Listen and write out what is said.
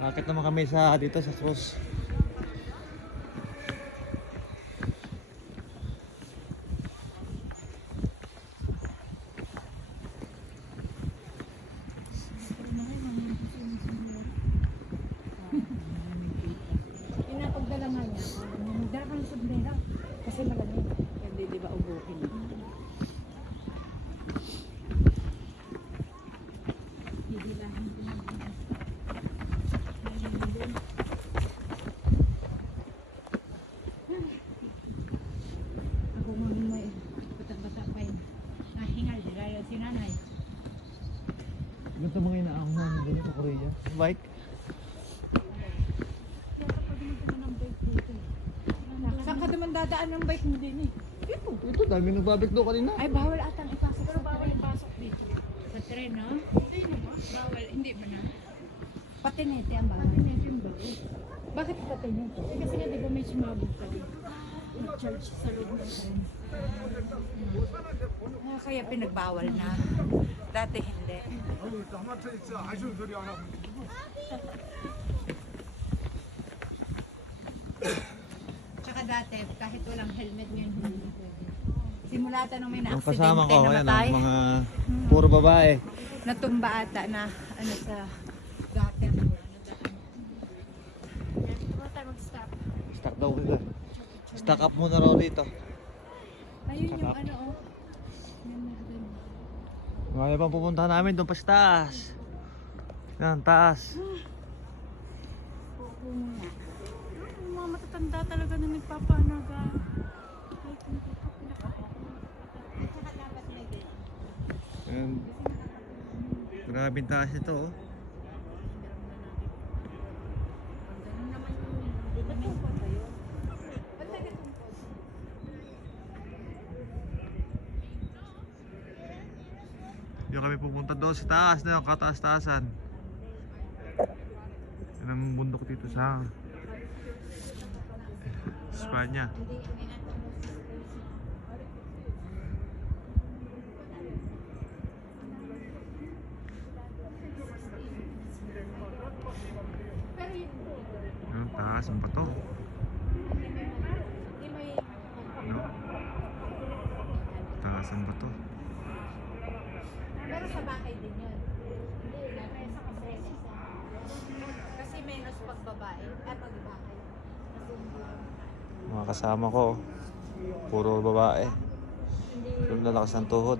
Akit naman kami sa dito sa Cruz. Pinapagdala nga niya. Magdala ka ng sundera. Kasi malamig. Hindi, di ba ubukin? Didilahin ko na. Ako mga may bata-bata pa yun. Nahingal, dila si nanay. Ganito mga inaanguhan dito sa Korea. Bike. Saan ka naman dadaan ng bike mo din eh? Ito, dami nagbabik doon kanina. Ay, bawal atang ipasok sa bawal ipasok dito. Sa tren, no? Hindi naman. Bawal, hindi ba na? Patinete ang bawal. Patinete yung bawal. Bakit patinete? Kasi nga, di ba may sumabog ka? Mag-charge sa loob ng tren. Kaya pinagbawal na. Dati hindi. Tsaka dati, kahit walang helmet ngayon, hindi pwede. Simulata nung may Ang na-aksidente, kasama ko, ayan, namatay. ang mga puro babae. Natumba ata na ano sa gutter. Stuck daw sila. Stuck up muna raw dito. Ayun yung Kakap. ano oh. Yan na din. Ngayon pang pupuntahan namin doon pa sa taas. Yan, taas. Oo nga. Yung mga matatanda talaga na nagpapanaga. Kahit hindi ka Tsaka dapat may ganyan. Ayan. Grabing taas ito, oh. Ganun naman yung tungkol ba yun? Ba't taga-tungkol? Yung kami pupunta doon sa taas na yung kataas-taasan. Yan ang bundok dito sa Espanya. Hindi, may natanong sa pero yun po. Yung taas, ang bato. Hindi may No? Taas ang bato. pero sa bahay din yun. Hindi, nasa kasi kasi menos pag babae at pag bahay. Mga kasama ko, puro babae. Hindi Yung lalakas ng tuhod.